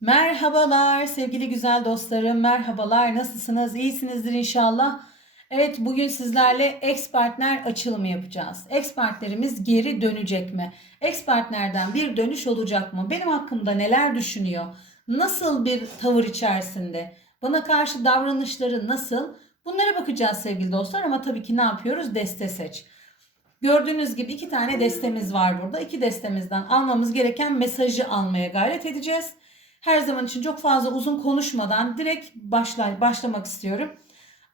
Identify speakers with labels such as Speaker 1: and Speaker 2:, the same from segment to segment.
Speaker 1: Merhabalar sevgili güzel dostlarım. Merhabalar. Nasılsınız? İyisinizdir inşallah. Evet bugün sizlerle ex partner açılımı yapacağız. Ex partnerimiz geri dönecek mi? Ex partnerden bir dönüş olacak mı? Benim hakkımda neler düşünüyor? Nasıl bir tavır içerisinde? Bana karşı davranışları nasıl? Bunlara bakacağız sevgili dostlar ama tabii ki ne yapıyoruz? Deste seç. Gördüğünüz gibi iki tane destemiz var burada. İki destemizden almamız gereken mesajı almaya gayret edeceğiz. Her zaman için çok fazla uzun konuşmadan direkt başla, başlamak istiyorum.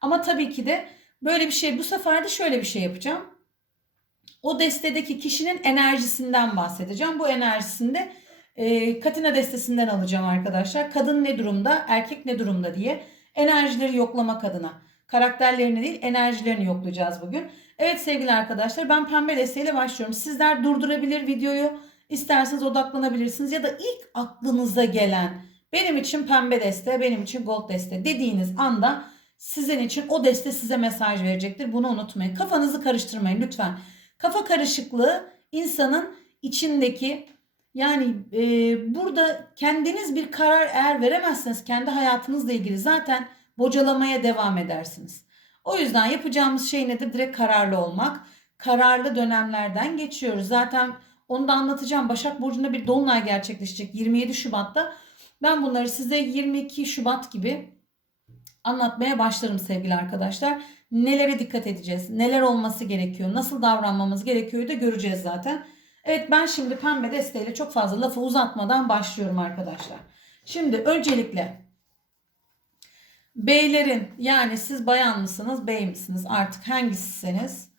Speaker 1: Ama tabii ki de böyle bir şey bu sefer de şöyle bir şey yapacağım. O destedeki kişinin enerjisinden bahsedeceğim. Bu enerjisinde e, Katina destesinden alacağım arkadaşlar. Kadın ne durumda, erkek ne durumda diye enerjileri yoklamak adına. Karakterlerini değil enerjilerini yoklayacağız bugün. Evet sevgili arkadaşlar ben pembe desteğiyle başlıyorum. Sizler durdurabilir videoyu. İsterseniz odaklanabilirsiniz ya da ilk aklınıza gelen benim için pembe deste, benim için gold deste dediğiniz anda sizin için o deste size mesaj verecektir. Bunu unutmayın. Kafanızı karıştırmayın lütfen. Kafa karışıklığı insanın içindeki yani e, burada kendiniz bir karar eğer veremezseniz kendi hayatınızla ilgili zaten bocalamaya devam edersiniz. O yüzden yapacağımız şey nedir? Direkt kararlı olmak. Kararlı dönemlerden geçiyoruz. Zaten onu da anlatacağım. Başak Burcu'nda bir dolunay gerçekleşecek 27 Şubat'ta. Ben bunları size 22 Şubat gibi anlatmaya başlarım sevgili arkadaşlar. Nelere dikkat edeceğiz? Neler olması gerekiyor? Nasıl davranmamız gerekiyor da göreceğiz zaten. Evet ben şimdi pembe desteğiyle çok fazla lafı uzatmadan başlıyorum arkadaşlar. Şimdi öncelikle beylerin yani siz bayan mısınız bey misiniz artık hangisisiniz?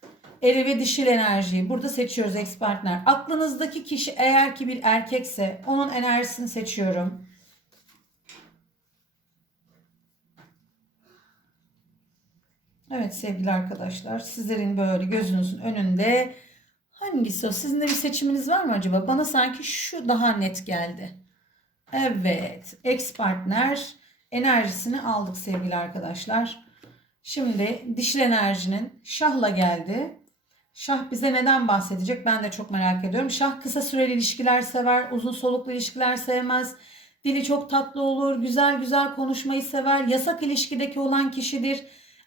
Speaker 1: Eri ve dişil enerjiyi burada seçiyoruz ex partner. Aklınızdaki kişi eğer ki bir erkekse onun enerjisini seçiyorum. Evet sevgili arkadaşlar sizlerin böyle gözünüzün önünde hangisi o? Sizin de bir seçiminiz var mı acaba? Bana sanki şu daha net geldi. Evet ex partner enerjisini aldık sevgili arkadaşlar. Şimdi dişil enerjinin şahla geldi. Şah bize neden bahsedecek ben de çok merak ediyorum. Şah kısa süreli ilişkiler sever, uzun soluklu ilişkiler sevmez. Dili çok tatlı olur, güzel güzel konuşmayı sever. Yasak ilişkideki olan kişidir.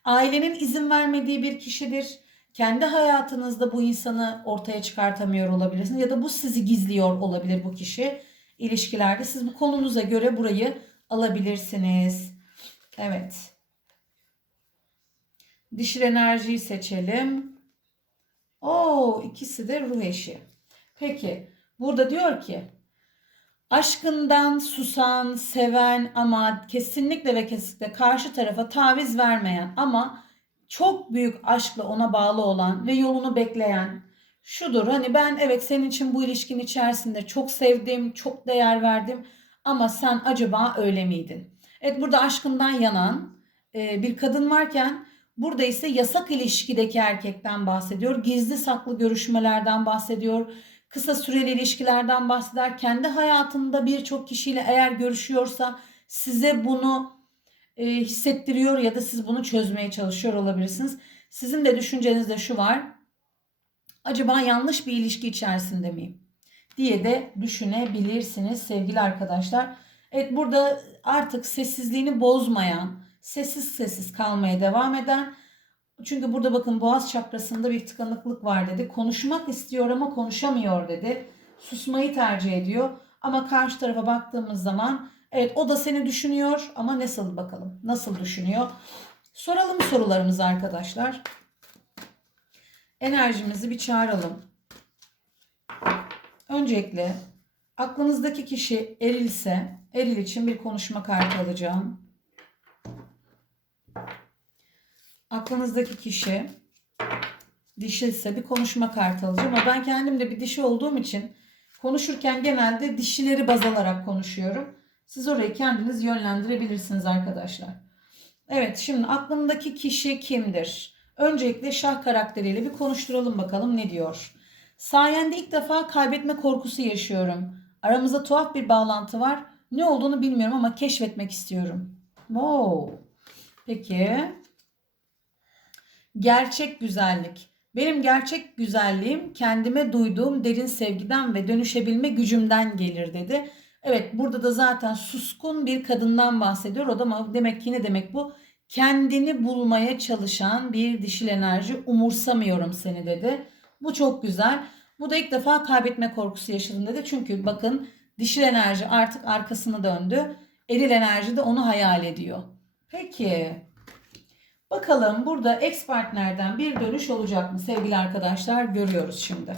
Speaker 1: Ailenin izin vermediği bir kişidir. Kendi hayatınızda bu insanı ortaya çıkartamıyor olabilirsiniz ya da bu sizi gizliyor olabilir bu kişi ilişkilerde. Siz bu konunuza göre burayı alabilirsiniz. Evet. Dişil enerjiyi seçelim. Oo, ikisi de ruh eşi. Peki, burada diyor ki aşkından susan, seven ama kesinlikle ve kesinlikle karşı tarafa taviz vermeyen ama çok büyük aşkla ona bağlı olan ve yolunu bekleyen şudur. Hani ben evet senin için bu ilişkin içerisinde çok sevdim, çok değer verdim ama sen acaba öyle miydin? Evet burada aşkından yanan bir kadın varken burada ise yasak ilişkideki erkekten bahsediyor. Gizli saklı görüşmelerden bahsediyor. Kısa süreli ilişkilerden bahseder. Kendi hayatında birçok kişiyle eğer görüşüyorsa size bunu e, hissettiriyor ya da siz bunu çözmeye çalışıyor olabilirsiniz. Sizin de düşüncenizde şu var. Acaba yanlış bir ilişki içerisinde miyim? diye de düşünebilirsiniz sevgili arkadaşlar. Evet burada artık sessizliğini bozmayan, sessiz sessiz kalmaya devam eden çünkü burada bakın boğaz çakrasında bir tıkanıklık var dedi. Konuşmak istiyor ama konuşamıyor dedi. Susmayı tercih ediyor. Ama karşı tarafa baktığımız zaman evet o da seni düşünüyor ama nasıl bakalım? Nasıl düşünüyor? Soralım sorularımızı arkadaşlar. Enerjimizi bir çağıralım. Öncelikle aklınızdaki kişi erilse eril için bir konuşma kartı alacağım. Aklınızdaki kişi dişilse bir konuşma kartı alacağım. Ama ben kendim de bir dişi olduğum için konuşurken genelde dişileri baz alarak konuşuyorum. Siz orayı kendiniz yönlendirebilirsiniz arkadaşlar. Evet şimdi aklımdaki kişi kimdir? Öncelikle şah karakteriyle bir konuşturalım bakalım ne diyor. Sayende ilk defa kaybetme korkusu yaşıyorum. Aramızda tuhaf bir bağlantı var. Ne olduğunu bilmiyorum ama keşfetmek istiyorum. Wow. Peki. Gerçek güzellik. Benim gerçek güzelliğim kendime duyduğum derin sevgiden ve dönüşebilme gücümden gelir dedi. Evet burada da zaten suskun bir kadından bahsediyor. O da demek ki ne demek bu? Kendini bulmaya çalışan bir dişil enerji umursamıyorum seni dedi. Bu çok güzel. Bu da ilk defa kaybetme korkusu yaşadım dedi. Çünkü bakın dişil enerji artık arkasını döndü. Eril enerji de onu hayal ediyor. Peki. Bakalım burada ex partnerden bir dönüş olacak mı sevgili arkadaşlar? Görüyoruz şimdi.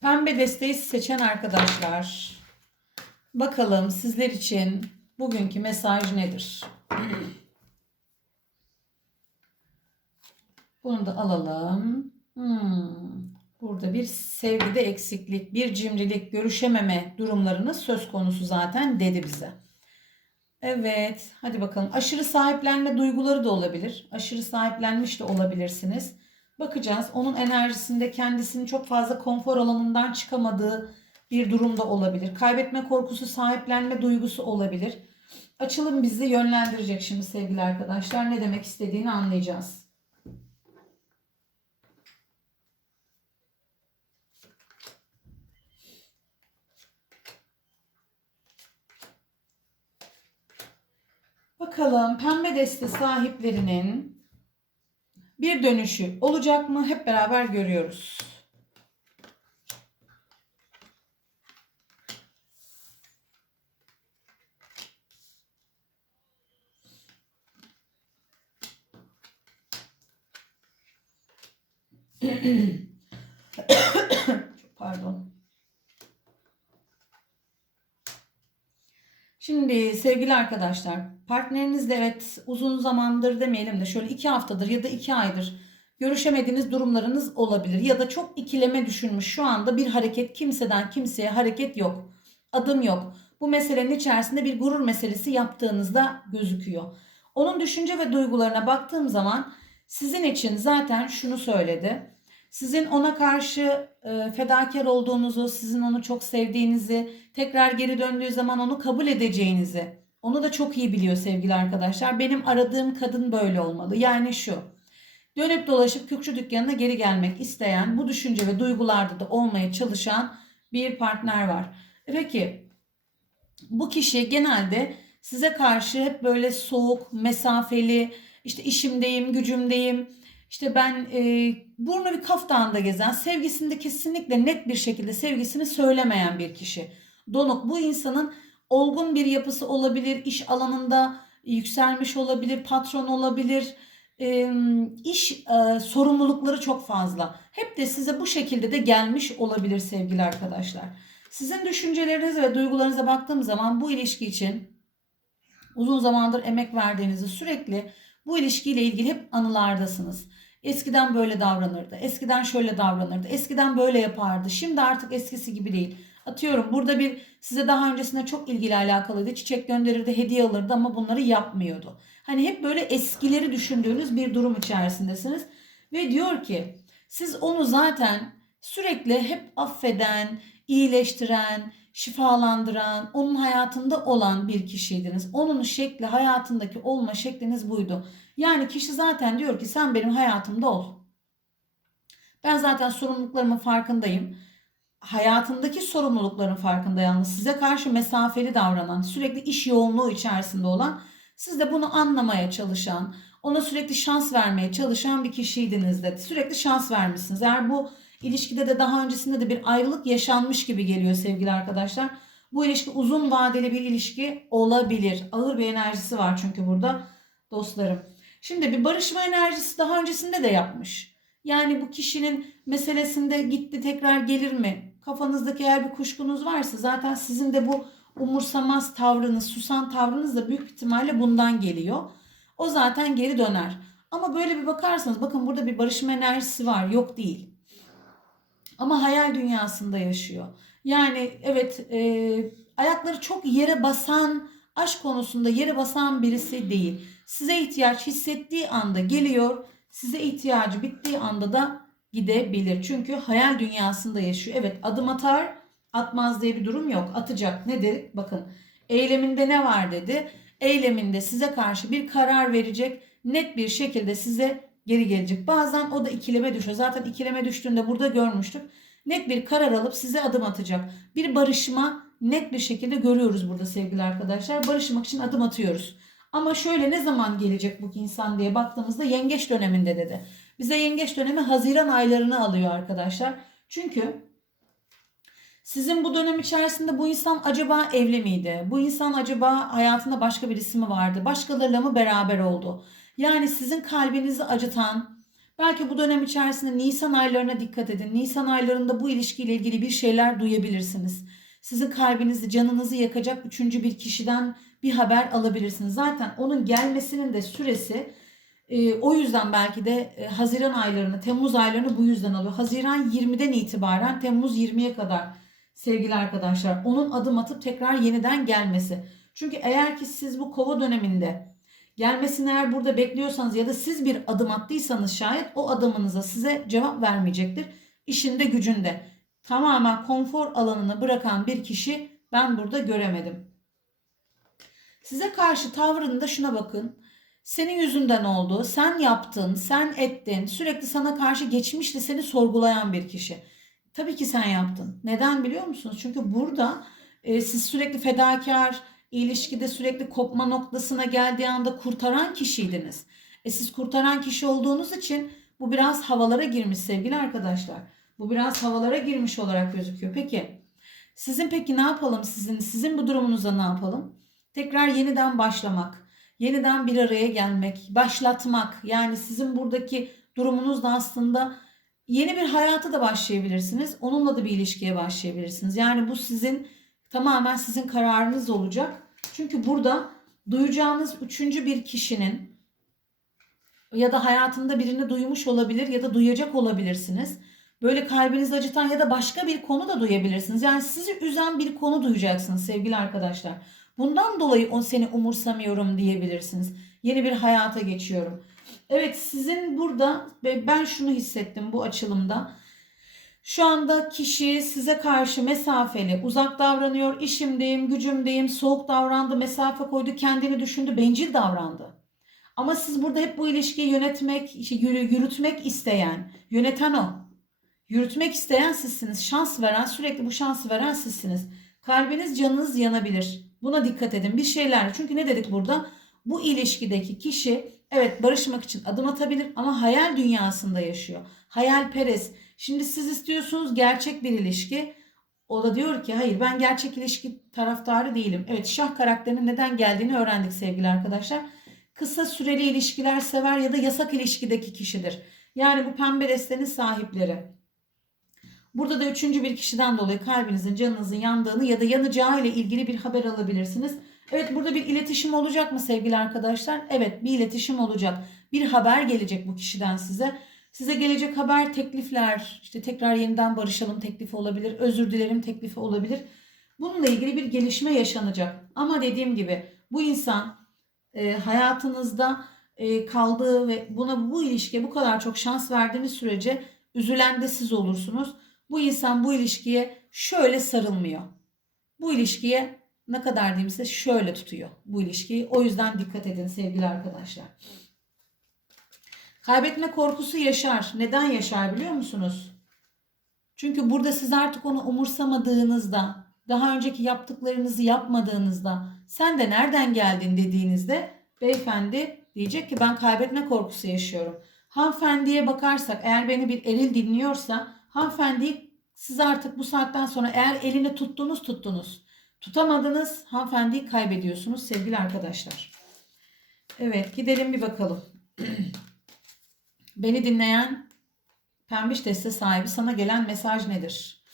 Speaker 1: Pembe desteği seçen arkadaşlar. Bakalım sizler için bugünkü mesaj nedir? Bunu da alalım. Hmm. Burada bir sevgide eksiklik, bir cimrilik, görüşememe durumlarınız söz konusu zaten dedi bize. Evet, hadi bakalım. Aşırı sahiplenme duyguları da olabilir. Aşırı sahiplenmiş de olabilirsiniz. Bakacağız. Onun enerjisinde kendisini çok fazla konfor alanından çıkamadığı bir durumda olabilir. Kaybetme korkusu, sahiplenme duygusu olabilir. Açılım bizi yönlendirecek şimdi sevgili arkadaşlar. Ne demek istediğini anlayacağız. Bakalım pembe deste sahiplerinin bir dönüşü olacak mı? Hep beraber görüyoruz. Pardon. Şimdi sevgili arkadaşlar partnerinizle evet uzun zamandır demeyelim de şöyle iki haftadır ya da iki aydır görüşemediğiniz durumlarınız olabilir. Ya da çok ikileme düşünmüş şu anda bir hareket kimseden kimseye hareket yok. Adım yok. Bu meselenin içerisinde bir gurur meselesi yaptığınızda gözüküyor. Onun düşünce ve duygularına baktığım zaman sizin için zaten şunu söyledi. Sizin ona karşı e, fedakar olduğunuzu, sizin onu çok sevdiğinizi, tekrar geri döndüğü zaman onu kabul edeceğinizi, onu da çok iyi biliyor sevgili arkadaşlar. Benim aradığım kadın böyle olmalı. Yani şu. Dönüp dolaşıp kükçü dükkanına geri gelmek isteyen, bu düşünce ve duygularda da olmaya çalışan bir partner var. Peki bu kişi genelde size karşı hep böyle soğuk, mesafeli, işte işimdeyim, gücümdeyim, işte ben e, burnu bir kaftağında gezen, sevgisinde kesinlikle net bir şekilde sevgisini söylemeyen bir kişi. Donuk bu insanın olgun bir yapısı olabilir, iş alanında yükselmiş olabilir, patron olabilir, e, iş e, sorumlulukları çok fazla. Hep de size bu şekilde de gelmiş olabilir sevgili arkadaşlar. Sizin düşüncelerinize ve duygularınıza baktığım zaman bu ilişki için uzun zamandır emek verdiğinizi sürekli bu ilişkiyle ilgili hep anılardasınız. Eskiden böyle davranırdı. Eskiden şöyle davranırdı. Eskiden böyle yapardı. Şimdi artık eskisi gibi değil. Atıyorum burada bir size daha öncesinde çok ilgili alakalıydı. Çiçek gönderirdi, hediye alırdı ama bunları yapmıyordu. Hani hep böyle eskileri düşündüğünüz bir durum içerisindesiniz. Ve diyor ki siz onu zaten sürekli hep affeden, iyileştiren, şifalandıran, onun hayatında olan bir kişiydiniz. Onun şekli, hayatındaki olma şekliniz buydu. Yani kişi zaten diyor ki sen benim hayatımda ol. Ben zaten sorumluluklarımın farkındayım. Hayatındaki sorumlulukların farkında yalnız size karşı mesafeli davranan, sürekli iş yoğunluğu içerisinde olan, siz de bunu anlamaya çalışan, ona sürekli şans vermeye çalışan bir kişiydiniz dedi. Sürekli şans vermişsiniz. Eğer bu ilişkide de daha öncesinde de bir ayrılık yaşanmış gibi geliyor sevgili arkadaşlar. Bu ilişki uzun vadeli bir ilişki olabilir. Ağır bir enerjisi var çünkü burada dostlarım. Şimdi bir barışma enerjisi daha öncesinde de yapmış. Yani bu kişinin meselesinde gitti tekrar gelir mi? Kafanızdaki eğer bir kuşkunuz varsa zaten sizin de bu umursamaz tavrınız, susan tavrınız da büyük ihtimalle bundan geliyor. O zaten geri döner. Ama böyle bir bakarsanız bakın burada bir barışma enerjisi var. Yok değil. Ama hayal dünyasında yaşıyor. Yani evet e, ayakları çok yere basan, aşk konusunda yere basan birisi değil. Size ihtiyaç hissettiği anda geliyor. Size ihtiyacı bittiği anda da gidebilir. Çünkü hayal dünyasında yaşıyor. Evet adım atar atmaz diye bir durum yok. Atacak. Ne dedik? Bakın eyleminde ne var dedi. Eyleminde size karşı bir karar verecek. Net bir şekilde size geri gelecek. Bazen o da ikileme düşüyor. Zaten ikileme düştüğünde burada görmüştük. net bir karar alıp size adım atacak. Bir barışma net bir şekilde görüyoruz burada sevgili arkadaşlar. Barışmak için adım atıyoruz. Ama şöyle ne zaman gelecek bu insan diye baktığımızda yengeç döneminde dedi. Bize yengeç dönemi Haziran aylarını alıyor arkadaşlar. Çünkü sizin bu dönem içerisinde bu insan acaba evli miydi? Bu insan acaba hayatında başka birisi mi vardı? Başkalarıyla mı beraber oldu? Yani sizin kalbinizi acıtan, belki bu dönem içerisinde Nisan aylarına dikkat edin. Nisan aylarında bu ilişkiyle ilgili bir şeyler duyabilirsiniz. Sizin kalbinizi, canınızı yakacak üçüncü bir kişiden bir haber alabilirsiniz. Zaten onun gelmesinin de süresi e, o yüzden belki de e, Haziran aylarını, Temmuz aylarını bu yüzden alıyor. Haziran 20'den itibaren Temmuz 20'ye kadar sevgili arkadaşlar onun adım atıp tekrar yeniden gelmesi. Çünkü eğer ki siz bu kova döneminde gelmesini eğer burada bekliyorsanız ya da siz bir adım attıysanız şayet o adımınıza size cevap vermeyecektir. İşinde gücünde tamamen konfor alanını bırakan bir kişi ben burada göremedim. Size karşı tavrında şuna bakın. Senin yüzünden oldu, sen yaptın, sen ettin, sürekli sana karşı geçmişte seni sorgulayan bir kişi. Tabii ki sen yaptın. Neden biliyor musunuz? Çünkü burada e, siz sürekli fedakar, ilişkide sürekli kopma noktasına geldiği anda kurtaran kişiydiniz. E siz kurtaran kişi olduğunuz için bu biraz havalara girmiş sevgili arkadaşlar. Bu biraz havalara girmiş olarak gözüküyor. Peki sizin peki ne yapalım? Sizin sizin bu durumunuza ne yapalım? Tekrar yeniden başlamak, yeniden bir araya gelmek, başlatmak. Yani sizin buradaki durumunuz da aslında yeni bir hayata da başlayabilirsiniz. Onunla da bir ilişkiye başlayabilirsiniz. Yani bu sizin tamamen sizin kararınız olacak. Çünkü burada duyacağınız üçüncü bir kişinin ya da hayatında birini duymuş olabilir ya da duyacak olabilirsiniz. Böyle kalbinizi acıtan ya da başka bir konu da duyabilirsiniz. Yani sizi üzen bir konu duyacaksınız sevgili arkadaşlar. Bundan dolayı o seni umursamıyorum diyebilirsiniz. Yeni bir hayata geçiyorum. Evet sizin burada ben şunu hissettim bu açılımda. Şu anda kişi size karşı mesafeli, uzak davranıyor. İşimdeyim, gücümdeyim, soğuk davrandı, mesafe koydu, kendini düşündü, bencil davrandı. Ama siz burada hep bu ilişkiyi yönetmek, yürütmek isteyen, yöneten o. Yürütmek isteyen sizsiniz. Şans veren, sürekli bu şansı veren sizsiniz. Kalbiniz, canınız yanabilir. Buna dikkat edin. Bir şeyler. Çünkü ne dedik burada? Bu ilişkideki kişi evet barışmak için adım atabilir ama hayal dünyasında yaşıyor. Hayalperest. Şimdi siz istiyorsunuz gerçek bir ilişki. O da diyor ki hayır ben gerçek ilişki taraftarı değilim. Evet şah karakterinin neden geldiğini öğrendik sevgili arkadaşlar. Kısa süreli ilişkiler sever ya da yasak ilişkideki kişidir. Yani bu pembe destenin sahipleri. Burada da üçüncü bir kişiden dolayı kalbinizin, canınızın yandığını ya da yanacağı ile ilgili bir haber alabilirsiniz. Evet burada bir iletişim olacak mı sevgili arkadaşlar? Evet bir iletişim olacak. Bir haber gelecek bu kişiden size. Size gelecek haber teklifler, işte tekrar yeniden barışalım teklifi olabilir, özür dilerim teklifi olabilir. Bununla ilgili bir gelişme yaşanacak. Ama dediğim gibi bu insan e, hayatınızda e, kaldığı ve buna bu ilişkiye bu kadar çok şans verdiğiniz sürece üzülen de siz olursunuz. Bu insan bu ilişkiye şöyle sarılmıyor. Bu ilişkiye ne kadar diyeyim size şöyle tutuyor bu ilişkiyi. O yüzden dikkat edin sevgili arkadaşlar. Kaybetme korkusu yaşar. Neden yaşar biliyor musunuz? Çünkü burada siz artık onu umursamadığınızda, daha önceki yaptıklarınızı yapmadığınızda, sen de nereden geldin dediğinizde beyefendi diyecek ki ben kaybetme korkusu yaşıyorum. Hanımefendiye bakarsak eğer beni bir eril dinliyorsa hanımefendi siz artık bu saatten sonra eğer elini tuttunuz tuttunuz. Tutamadınız hanımefendiyi kaybediyorsunuz sevgili arkadaşlar. Evet gidelim bir bakalım. Beni dinleyen pembiş deste sahibi sana gelen mesaj nedir?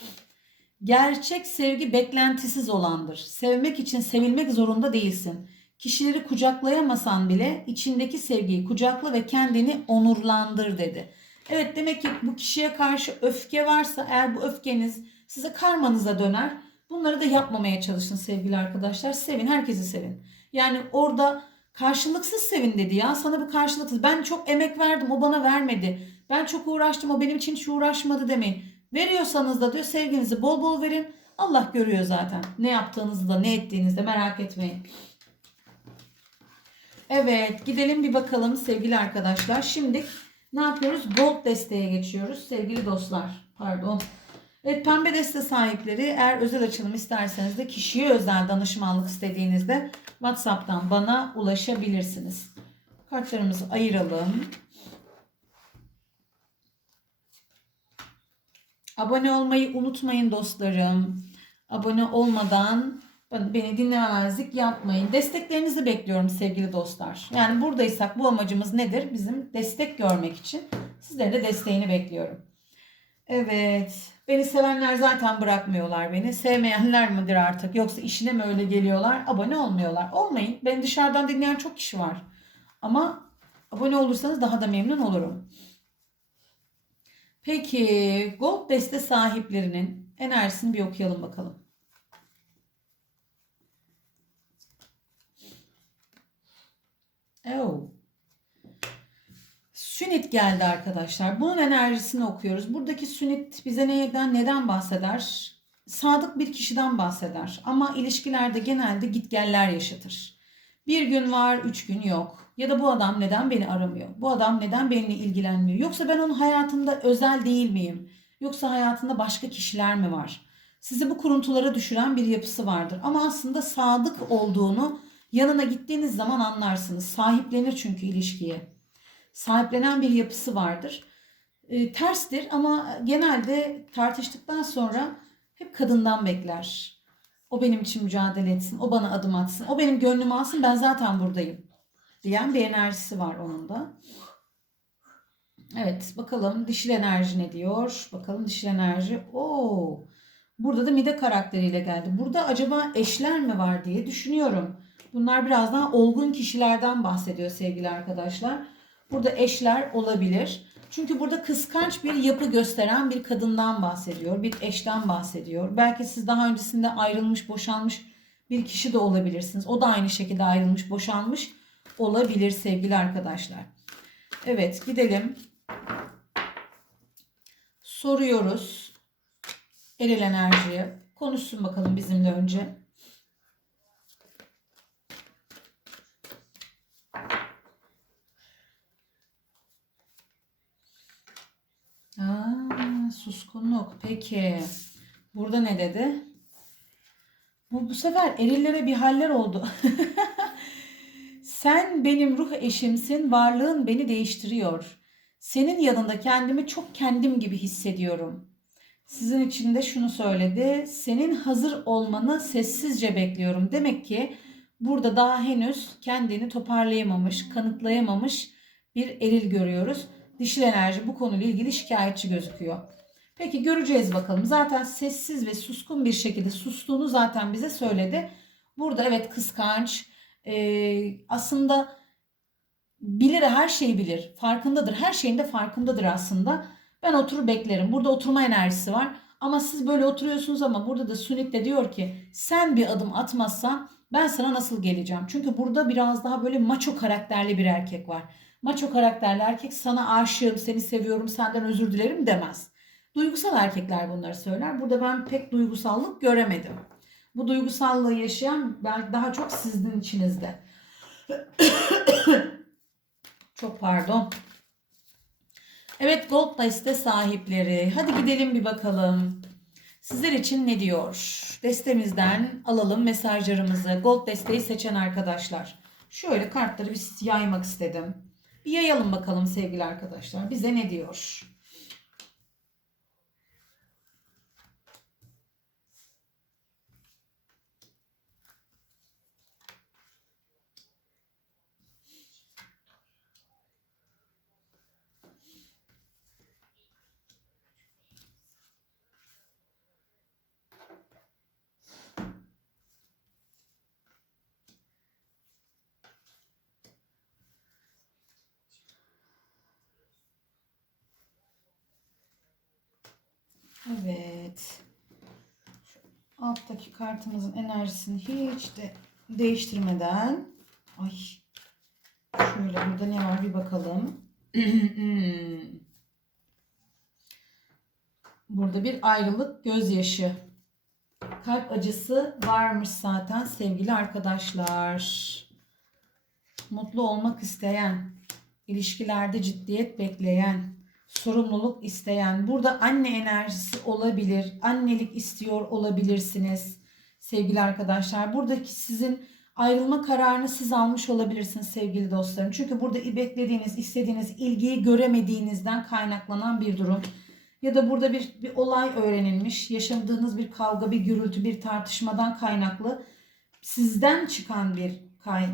Speaker 1: Gerçek sevgi beklentisiz olandır. Sevmek için sevilmek zorunda değilsin. Kişileri kucaklayamasan bile içindeki sevgiyi kucakla ve kendini onurlandır dedi. Evet demek ki bu kişiye karşı öfke varsa eğer bu öfkeniz size karmanıza döner. Bunları da yapmamaya çalışın sevgili arkadaşlar. Sevin, herkesi sevin. Yani orada karşılıksız sevin dedi ya. Sana bir karşılıksız. Ben çok emek verdim, o bana vermedi. Ben çok uğraştım, o benim için hiç uğraşmadı demeyin. Veriyorsanız da diyor sevginizi bol bol verin. Allah görüyor zaten. Ne yaptığınızı da ne ettiğinizi de merak etmeyin. Evet gidelim bir bakalım sevgili arkadaşlar. Şimdi ne yapıyoruz? Gold desteğe geçiyoruz sevgili dostlar. Pardon. Evet pembe deste sahipleri eğer özel açılım isterseniz de kişiye özel danışmanlık istediğinizde WhatsApp'tan bana ulaşabilirsiniz. Kartlarımızı ayıralım. Abone olmayı unutmayın dostlarım. Abone olmadan beni dinlememezlik yapmayın. Desteklerinizi bekliyorum sevgili dostlar. Yani buradaysak bu amacımız nedir? Bizim destek görmek için. Sizlerin de desteğini bekliyorum. Evet. Beni sevenler zaten bırakmıyorlar beni. Sevmeyenler midir artık? Yoksa işine mi öyle geliyorlar? Abone olmuyorlar. Olmayın. Beni dışarıdan dinleyen çok kişi var. Ama abone olursanız daha da memnun olurum. Peki Gold deste sahiplerinin enerjisini bir okuyalım bakalım. Sünit geldi arkadaşlar. Bunun enerjisini okuyoruz. Buradaki sünit bize neden neden bahseder? Sadık bir kişiden bahseder. Ama ilişkilerde genelde gitgeller yaşatır. Bir gün var, üç gün yok. Ya da bu adam neden beni aramıyor? Bu adam neden benimle ilgilenmiyor? Yoksa ben onun hayatında özel değil miyim? Yoksa hayatında başka kişiler mi var? Sizi bu kuruntulara düşüren bir yapısı vardır. Ama aslında sadık olduğunu yanına gittiğiniz zaman anlarsınız. Sahiplenir çünkü ilişkiye sahiplenen bir yapısı vardır. E, terstir ama genelde tartıştıktan sonra hep kadından bekler. O benim için mücadele etsin, o bana adım atsın, o benim gönlümü alsın ben zaten buradayım diyen bir enerjisi var onun da. Evet bakalım dişil enerji ne diyor? Bakalım dişil enerji. Oo. Burada da mide karakteriyle geldi. Burada acaba eşler mi var diye düşünüyorum. Bunlar biraz daha olgun kişilerden bahsediyor sevgili arkadaşlar. Burada eşler olabilir. Çünkü burada kıskanç bir yapı gösteren bir kadından bahsediyor. Bir eşten bahsediyor. Belki siz daha öncesinde ayrılmış, boşanmış bir kişi de olabilirsiniz. O da aynı şekilde ayrılmış, boşanmış olabilir sevgili arkadaşlar. Evet gidelim. Soruyoruz. Eril enerjiye. Konuşsun bakalım bizimle önce. Aa, suskunluk. Peki. Burada ne dedi? Bu, bu sefer erillere bir haller oldu. Sen benim ruh eşimsin, varlığın beni değiştiriyor. Senin yanında kendimi çok kendim gibi hissediyorum. Sizin için de şunu söyledi. Senin hazır olmanı sessizce bekliyorum. Demek ki burada daha henüz kendini toparlayamamış, kanıtlayamamış bir eril görüyoruz. Dişil enerji bu konuyla ilgili şikayetçi gözüküyor. Peki göreceğiz bakalım. Zaten sessiz ve suskun bir şekilde sustuğunu zaten bize söyledi. Burada evet kıskanç. Ee, aslında bilir her şeyi bilir. Farkındadır. Her şeyin de farkındadır aslında. Ben oturur beklerim. Burada oturma enerjisi var. Ama siz böyle oturuyorsunuz ama burada da Sünit de diyor ki sen bir adım atmazsan ben sana nasıl geleceğim? Çünkü burada biraz daha böyle maço karakterli bir erkek var. Maço karakterli erkek sana aşığım, seni seviyorum, senden özür dilerim demez. Duygusal erkekler bunları söyler. Burada ben pek duygusallık göremedim. Bu duygusallığı yaşayan belki daha çok sizin içinizde. çok pardon. Evet Gold Liste sahipleri. Hadi gidelim bir bakalım. Sizler için ne diyor? Destemizden alalım mesajlarımızı. Gold desteği seçen arkadaşlar. Şöyle kartları bir yaymak istedim. Bir yayalım bakalım sevgili arkadaşlar. Bize ne diyor? Evet. Şu alttaki kartımızın enerjisini hiç de değiştirmeden ay şöyle burada ne var bir bakalım. burada bir ayrılık gözyaşı. Kalp acısı varmış zaten sevgili arkadaşlar. Mutlu olmak isteyen, ilişkilerde ciddiyet bekleyen, sorumluluk isteyen, burada anne enerjisi olabilir, annelik istiyor olabilirsiniz sevgili arkadaşlar. Buradaki sizin ayrılma kararını siz almış olabilirsiniz sevgili dostlarım. Çünkü burada beklediğiniz, istediğiniz ilgiyi göremediğinizden kaynaklanan bir durum. Ya da burada bir, bir olay öğrenilmiş, yaşadığınız bir kavga, bir gürültü, bir tartışmadan kaynaklı sizden çıkan bir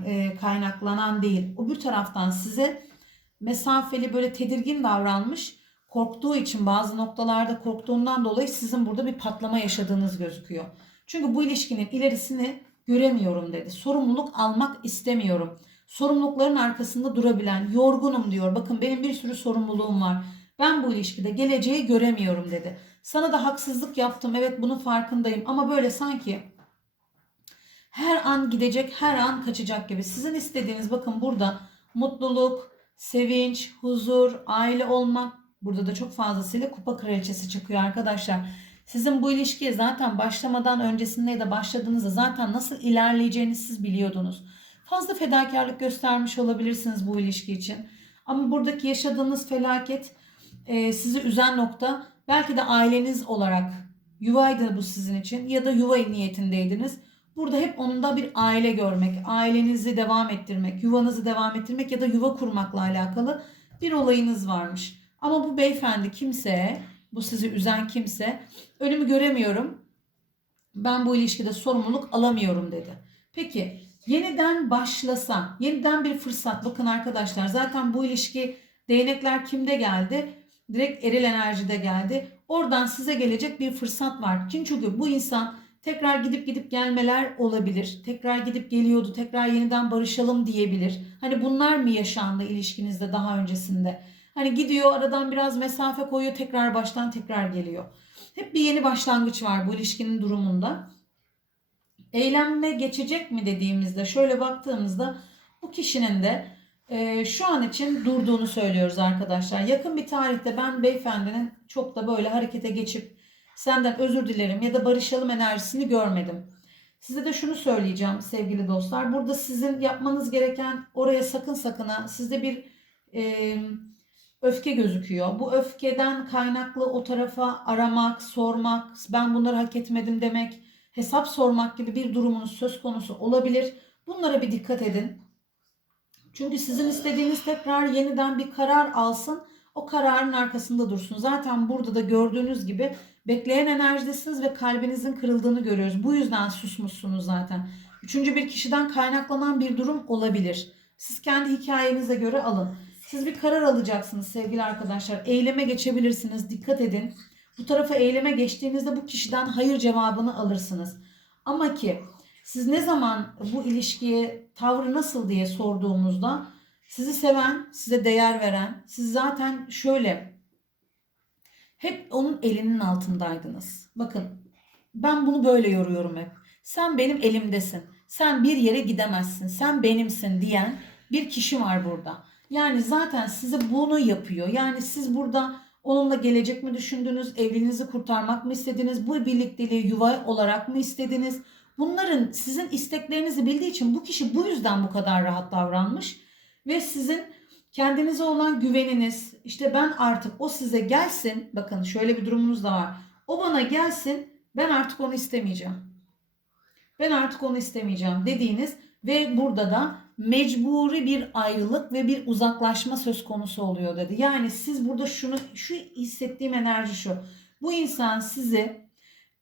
Speaker 1: e, kaynaklanan değil. O bir taraftan size mesafeli böyle tedirgin davranmış. Korktuğu için bazı noktalarda korktuğundan dolayı sizin burada bir patlama yaşadığınız gözüküyor. Çünkü bu ilişkinin ilerisini göremiyorum dedi. Sorumluluk almak istemiyorum. Sorumlulukların arkasında durabilen, yorgunum diyor. Bakın benim bir sürü sorumluluğum var. Ben bu ilişkide geleceği göremiyorum dedi. Sana da haksızlık yaptım. Evet bunun farkındayım ama böyle sanki her an gidecek, her an kaçacak gibi. Sizin istediğiniz bakın burada mutluluk, sevinç, huzur, aile olmak. Burada da çok fazlasıyla kupa kraliçesi çıkıyor arkadaşlar. Sizin bu ilişkiye zaten başlamadan öncesinde ya da başladığınızda zaten nasıl ilerleyeceğini siz biliyordunuz. Fazla fedakarlık göstermiş olabilirsiniz bu ilişki için. Ama buradaki yaşadığınız felaket e, sizi üzen nokta belki de aileniz olarak yuvaydı bu sizin için ya da yuva niyetindeydiniz. Burada hep onunda bir aile görmek, ailenizi devam ettirmek, yuvanızı devam ettirmek ya da yuva kurmakla alakalı bir olayınız varmış. Ama bu beyefendi kimseye, bu sizi üzen kimse önümü göremiyorum. Ben bu ilişkide sorumluluk alamıyorum dedi. Peki yeniden başlasa, yeniden bir fırsat. Bakın arkadaşlar zaten bu ilişki değnekler kimde geldi? Direkt eril enerjide geldi. Oradan size gelecek bir fırsat var. Çünkü bu insan tekrar gidip gidip gelmeler olabilir. Tekrar gidip geliyordu, tekrar yeniden barışalım diyebilir. Hani bunlar mı yaşandı ilişkinizde daha öncesinde? Hani gidiyor aradan biraz mesafe koyuyor tekrar baştan tekrar geliyor. Hep bir yeni başlangıç var bu ilişkinin durumunda. Eyleme geçecek mi dediğimizde şöyle baktığımızda bu kişinin de e, şu an için durduğunu söylüyoruz arkadaşlar. Yakın bir tarihte ben beyefendinin çok da böyle harekete geçip senden özür dilerim ya da barışalım enerjisini görmedim. Size de şunu söyleyeceğim sevgili dostlar. Burada sizin yapmanız gereken oraya sakın sakına sizde bir e, öfke gözüküyor. Bu öfkeden kaynaklı o tarafa aramak, sormak, ben bunları hak etmedim demek, hesap sormak gibi bir durumunuz söz konusu olabilir. Bunlara bir dikkat edin. Çünkü sizin istediğiniz tekrar yeniden bir karar alsın. O kararın arkasında dursun. Zaten burada da gördüğünüz gibi bekleyen enerjidesiniz ve kalbinizin kırıldığını görüyoruz. Bu yüzden susmuşsunuz zaten. Üçüncü bir kişiden kaynaklanan bir durum olabilir. Siz kendi hikayenize göre alın. Siz bir karar alacaksınız sevgili arkadaşlar. Eyleme geçebilirsiniz. Dikkat edin. Bu tarafa eyleme geçtiğinizde bu kişiden hayır cevabını alırsınız. Ama ki siz ne zaman bu ilişkiye tavrı nasıl diye sorduğumuzda sizi seven, size değer veren, siz zaten şöyle hep onun elinin altındaydınız. Bakın ben bunu böyle yoruyorum hep. Sen benim elimdesin. Sen bir yere gidemezsin. Sen benimsin diyen bir kişi var burada. Yani zaten size bunu yapıyor. Yani siz burada onunla gelecek mi düşündünüz? Evliliğinizi kurtarmak mı istediniz? Bu birlikteliği yuva olarak mı istediniz? Bunların sizin isteklerinizi bildiği için bu kişi bu yüzden bu kadar rahat davranmış ve sizin kendinize olan güveniniz işte ben artık o size gelsin bakın şöyle bir durumunuz da var. O bana gelsin ben artık onu istemeyeceğim. Ben artık onu istemeyeceğim dediğiniz ve burada da mecburi bir ayrılık ve bir uzaklaşma söz konusu oluyor dedi. Yani siz burada şunu şu hissettiğim enerji şu. Bu insan sizi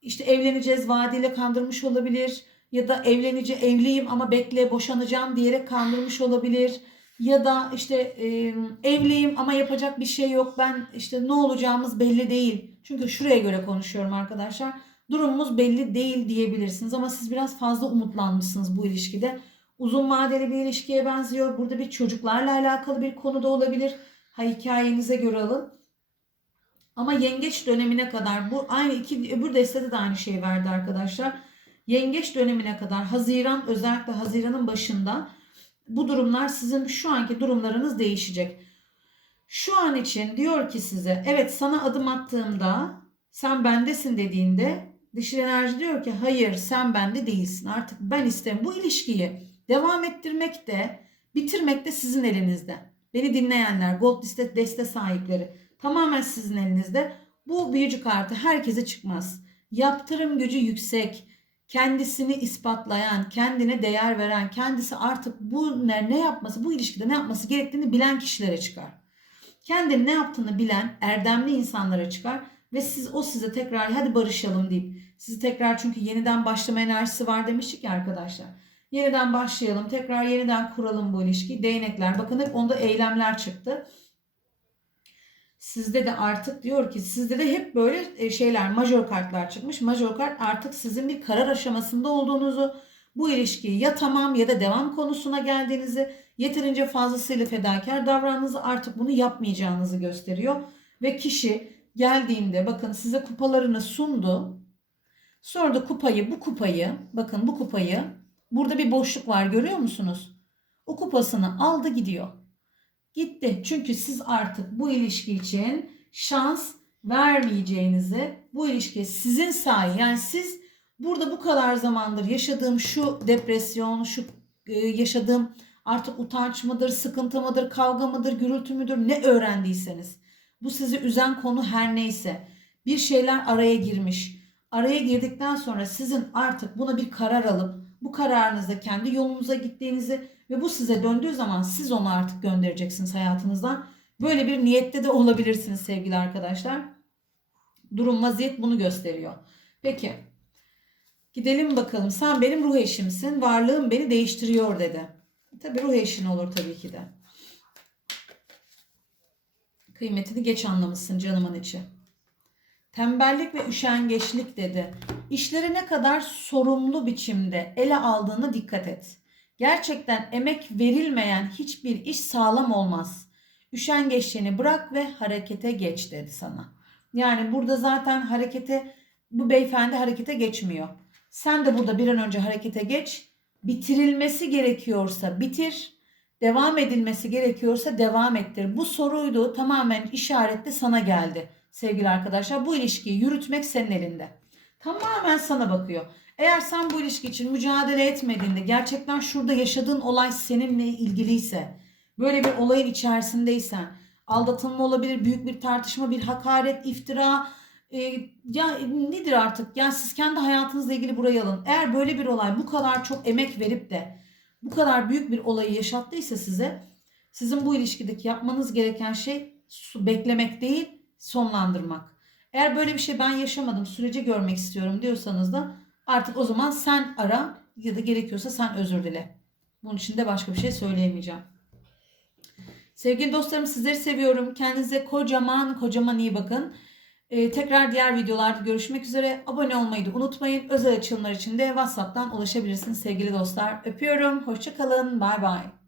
Speaker 1: işte evleneceğiz vaadiyle kandırmış olabilir ya da evlenici evliyim ama bekle boşanacağım diyerek kandırmış olabilir ya da işte e, evliyim ama yapacak bir şey yok ben işte ne olacağımız belli değil. Çünkü şuraya göre konuşuyorum arkadaşlar. Durumumuz belli değil diyebilirsiniz ama siz biraz fazla umutlanmışsınız bu ilişkide. Uzun vadeli bir ilişkiye benziyor. Burada bir çocuklarla alakalı bir konu da olabilir. Ha hikayenize göre alın. Ama yengeç dönemine kadar bu aynı iki öbür destede de aynı şey verdi arkadaşlar. Yengeç dönemine kadar Haziran özellikle Haziran'ın başında bu durumlar sizin şu anki durumlarınız değişecek. Şu an için diyor ki size evet sana adım attığımda sen bendesin dediğinde dişil enerji diyor ki hayır sen bende değilsin artık ben istem bu ilişkiyi devam ettirmek de bitirmek de sizin elinizde. Beni dinleyenler gold liste deste sahipleri Tamamen sizin elinizde. Bu büyücü kartı herkese çıkmaz. Yaptırım gücü yüksek, kendisini ispatlayan, kendine değer veren, kendisi artık bu ne, ne yapması, bu ilişkide ne yapması gerektiğini bilen kişilere çıkar. Kendini ne yaptığını bilen erdemli insanlara çıkar ve siz o size tekrar hadi barışalım deyip sizi tekrar çünkü yeniden başlama enerjisi var demiştik ya arkadaşlar. Yeniden başlayalım, tekrar yeniden kuralım bu ilişkiyi. Değnekler. Bakın hep onda eylemler çıktı. Sizde de artık diyor ki sizde de hep böyle e, şeyler major kartlar çıkmış. Major kart artık sizin bir karar aşamasında olduğunuzu, bu ilişkiyi ya tamam ya da devam konusuna geldiğinizi, yeterince fazlasıyla fedakar davrandığınızı artık bunu yapmayacağınızı gösteriyor. Ve kişi geldiğinde bakın size kupalarını sundu. Sonra da kupayı bu kupayı bakın bu kupayı burada bir boşluk var görüyor musunuz? O kupasını aldı gidiyor. Gitti. Çünkü siz artık bu ilişki için şans vermeyeceğinizi, bu ilişki sizin sahi yani siz burada bu kadar zamandır yaşadığım şu depresyon, şu e, yaşadığım artık utanç mıdır, sıkıntı mıdır, kavga mıdır, gürültü müdür ne öğrendiyseniz bu sizi üzen konu her neyse bir şeyler araya girmiş. Araya girdikten sonra sizin artık buna bir karar alıp bu kararınızda kendi yolunuza gittiğinizi ve bu size döndüğü zaman siz onu artık göndereceksiniz hayatınızdan. Böyle bir niyette de olabilirsiniz sevgili arkadaşlar. Durum vaziyet bunu gösteriyor. Peki gidelim bakalım. Sen benim ruh eşimsin. Varlığım beni değiştiriyor dedi. Tabii ruh eşin olur tabii ki de. Kıymetini geç anlamışsın canımın içi. Tembellik ve üşengeçlik dedi. İşleri ne kadar sorumlu biçimde ele aldığına dikkat et. Gerçekten emek verilmeyen hiçbir iş sağlam olmaz. Üşengeçliğini bırak ve harekete geç dedi sana. Yani burada zaten harekete bu beyefendi harekete geçmiyor. Sen de burada bir an önce harekete geç. Bitirilmesi gerekiyorsa bitir. Devam edilmesi gerekiyorsa devam ettir. Bu soruydu tamamen işaretli sana geldi sevgili arkadaşlar. Bu ilişkiyi yürütmek senin elinde. Tamamen sana bakıyor. Eğer sen bu ilişki için mücadele etmediğinde gerçekten şurada yaşadığın olay seninle ilgiliyse, böyle bir olayın içerisindeysen, aldatılma olabilir, büyük bir tartışma, bir hakaret, iftira, e, ya nedir artık? Yani siz kendi hayatınızla ilgili burayı alın. Eğer böyle bir olay bu kadar çok emek verip de bu kadar büyük bir olayı yaşattıysa size, sizin bu ilişkideki yapmanız gereken şey beklemek değil, sonlandırmak. Eğer böyle bir şey ben yaşamadım, süreci görmek istiyorum diyorsanız da artık o zaman sen ara ya da gerekiyorsa sen özür dile. Bunun için de başka bir şey söyleyemeyeceğim. Sevgili dostlarım sizleri seviyorum. Kendinize kocaman kocaman iyi bakın. Ee, tekrar diğer videolarda görüşmek üzere. Abone olmayı da unutmayın. Özel açılımlar için de WhatsApp'tan ulaşabilirsiniz sevgili dostlar. Öpüyorum. Hoşçakalın. Bay bay.